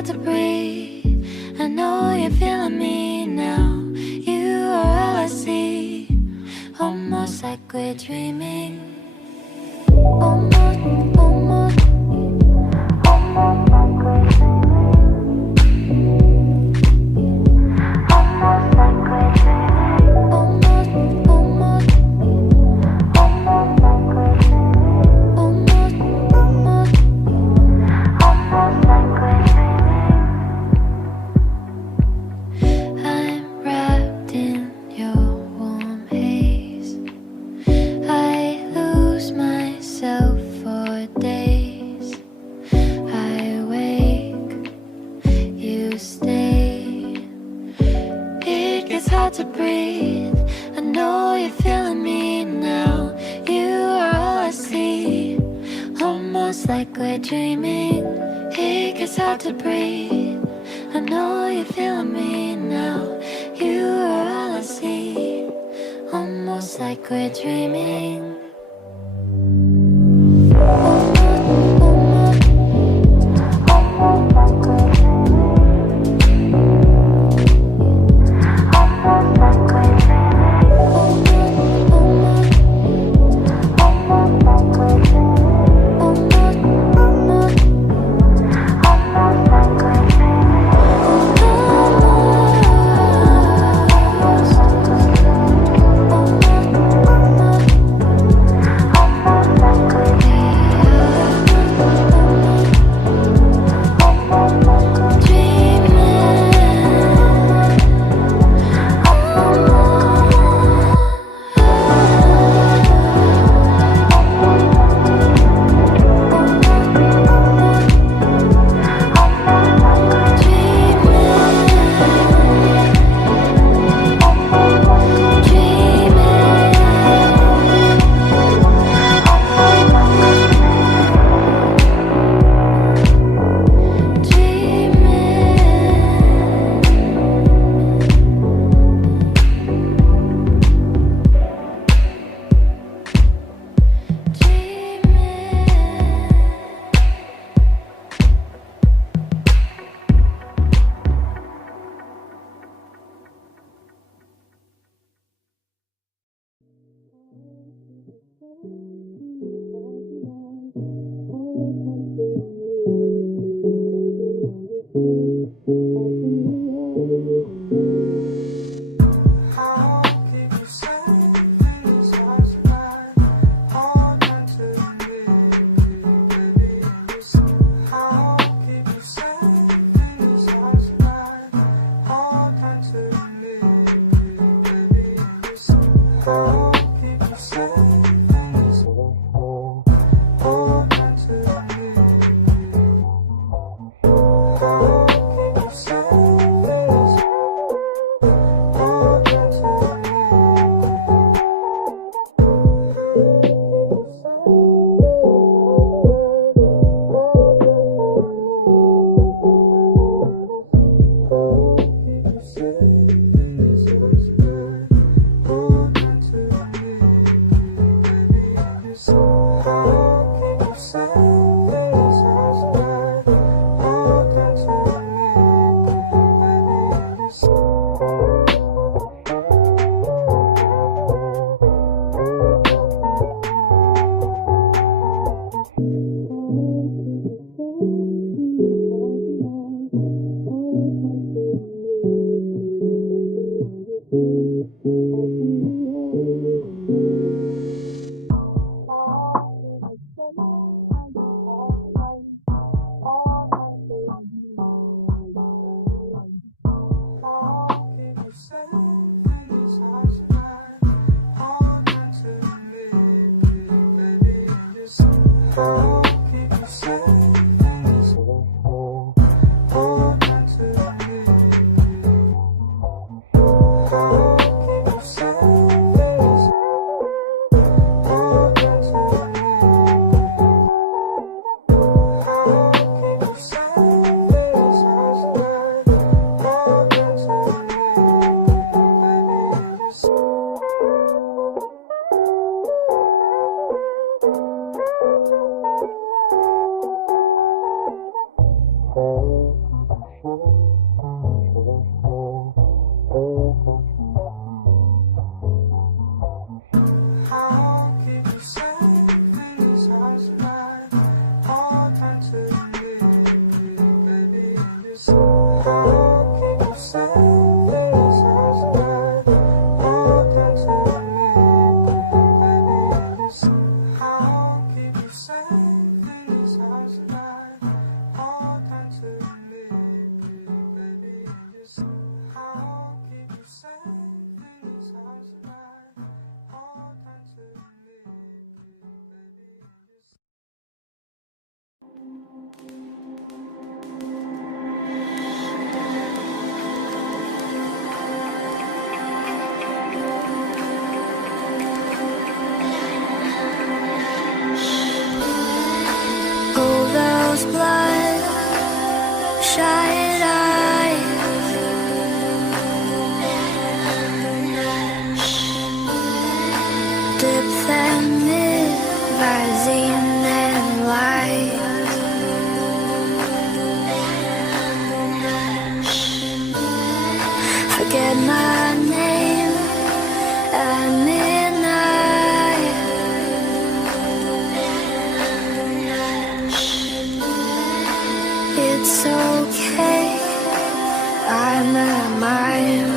hard to breathe. I know you're feeling me now. You are all I see. Almost like we're dreaming. Almost, almost, almost like we're dreaming. Almost like we're dreaming. Almost, almost, almost like we're dreaming. Almost, almost, almost like we're dreaming. I'm wrapped in your warm haze. I lose myself for days. I wake, you stay. It gets hard to breathe. I know you're feeling me now. You are all I see. Almost like we're dreaming. It gets hard to breathe. I know you're feeling me now. You are all I see. Almost like we're dreaming. giant eyes. Dip them in Vaseline and light. Forget my name at midnight. It's okay, I'm at mine.